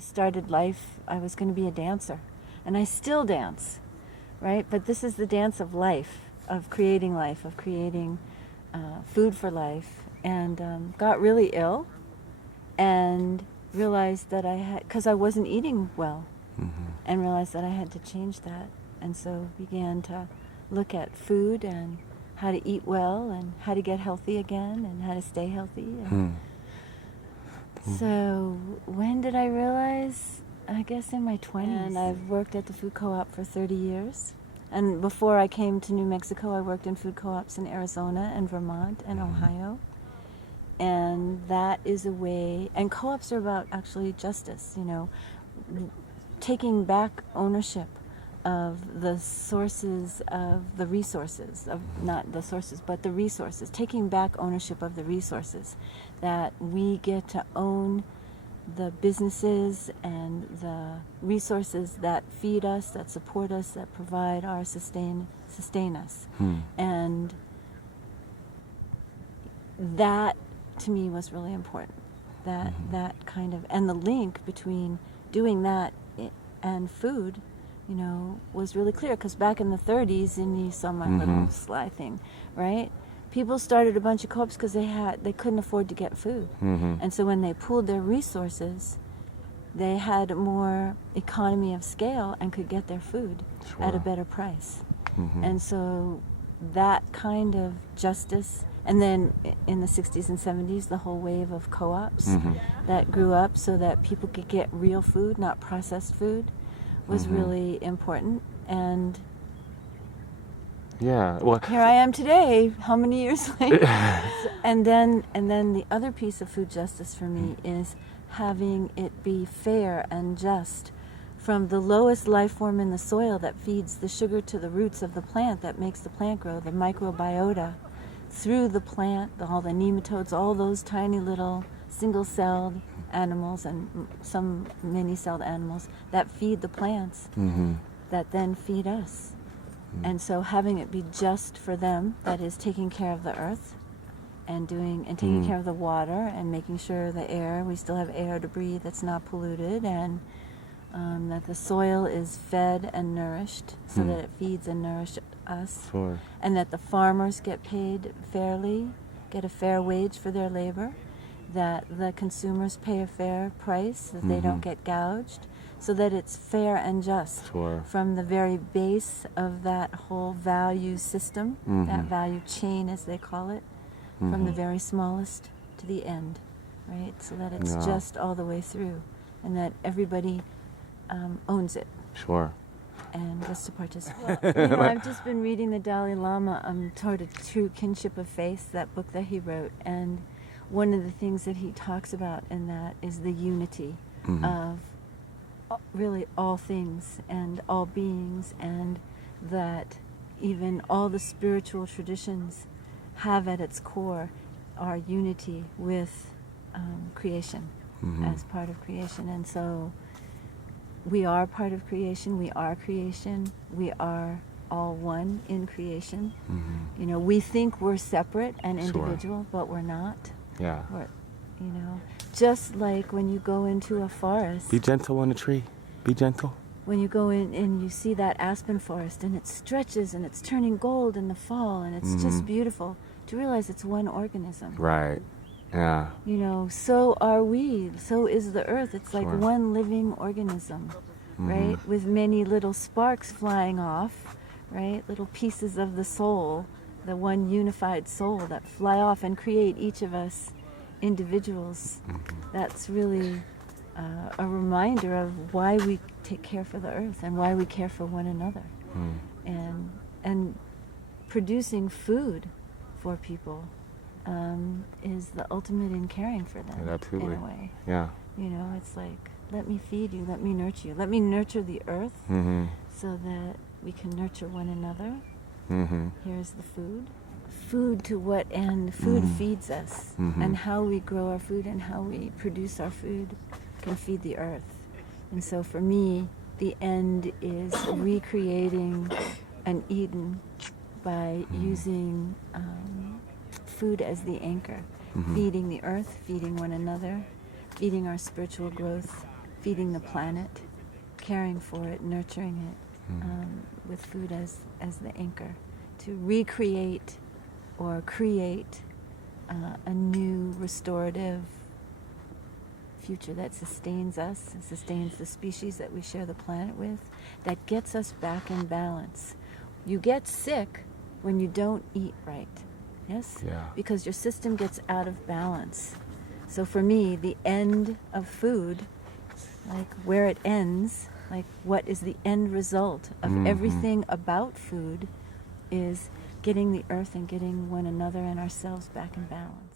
started life, I was going to be a dancer. And I still dance, right? But this is the dance of life, of creating food for life. And got really ill and realized that because I wasn't eating well, and realized that I had to change that. And so began to look at food and how to eat well and how to get healthy again and how to stay healthy. So when did I realize? I guess in my 20s. And I've worked at the food co-op for 30 years. And before I came to New Mexico, I worked in food co-ops in Arizona and Vermont and Ohio. And that is a way, and co-ops are about actually justice, taking back ownership of the sources of the resources, of not the sources, but the resources, taking back ownership of the resources, that we get to own the businesses and the resources that feed us, that support us, that provide our sustain us. And that to me was really important. That kind of, and the link between doing that and food, was really clear, because back in the 30s, and you saw my little sly thing, right? People started a bunch of co-ops because they couldn't afford to get food. And so when they pooled their resources, they had more economy of scale and could get their food at a better price. And so that kind of justice, and then in the 60s and 70s, the whole wave of co-ops that grew up so that people could get real food, not processed food, was really important. And here I am today, how many years later? and then the other piece of food justice for me is having it be fair and just, from the lowest life form in the soil that feeds the sugar to the roots of the plant that makes the plant grow, the microbiota, through the plant, all the nematodes, all those tiny little single-celled animals and some many-celled animals that feed the plants, that then feed us. And so having it be just for them, that is taking care of the earth and taking care of the water and making sure the air, we still have air to breathe that's not polluted, and that the soil is fed and nourished so that it feeds and nourishes us. And that the farmers get paid fairly, get a fair wage for their labor, that the consumers pay a fair price, that they don't get gouged, so that it's fair and just from the very base of that whole value system, that value chain as they call it, from the very smallest to the end, right? So that it's just all the way through, and that everybody owns it. And gets to participate. I've just been reading the Dalai Lama, toward a True Kinship of Faith, that book that he wrote, and one of the things that he talks about in that is the unity of really all things and all beings, and that even all the spiritual traditions have at its core our unity with creation, as part of creation. And so we are part of creation, we are creation, we are all one in creation. We think we're separate and individual, but we're not. We're, just like when you go into a forest. Be gentle on the tree. Be gentle. When you go in and you see that aspen forest and it stretches and it's turning gold in the fall and it's just beautiful, to realize it's one organism. Right. Yeah. So are we. So is the earth. It's like one living organism, right? With many little sparks flying off, right? Little pieces of the soul, the one unified soul that fly off and create each of us individuals. That's really a reminder of why we take care for the earth and why we care for one another. And producing food for people is the ultimate in caring for them. Absolutely. In a way. Yeah. It's like, let me feed you, let me nurture you, let me nurture the earth so that we can nurture one another. Here's the food. Food to what end? Food feeds us, and how we grow our food and how we produce our food can feed the earth. And so for me, the end is recreating an Eden by using food as the anchor, feeding the earth, feeding one another, feeding our spiritual growth, feeding the planet, caring for it, nurturing it, with food as the anchor, to recreate or create a new restorative future that sustains us and sustains the species that we share the planet with, that gets us back in balance. You get sick when you don't eat right, yes? Yeah. Because your system gets out of balance. So for me, the end of food, like where it ends, like what is the end result of everything about food, is getting the earth and getting one another and ourselves back in balance.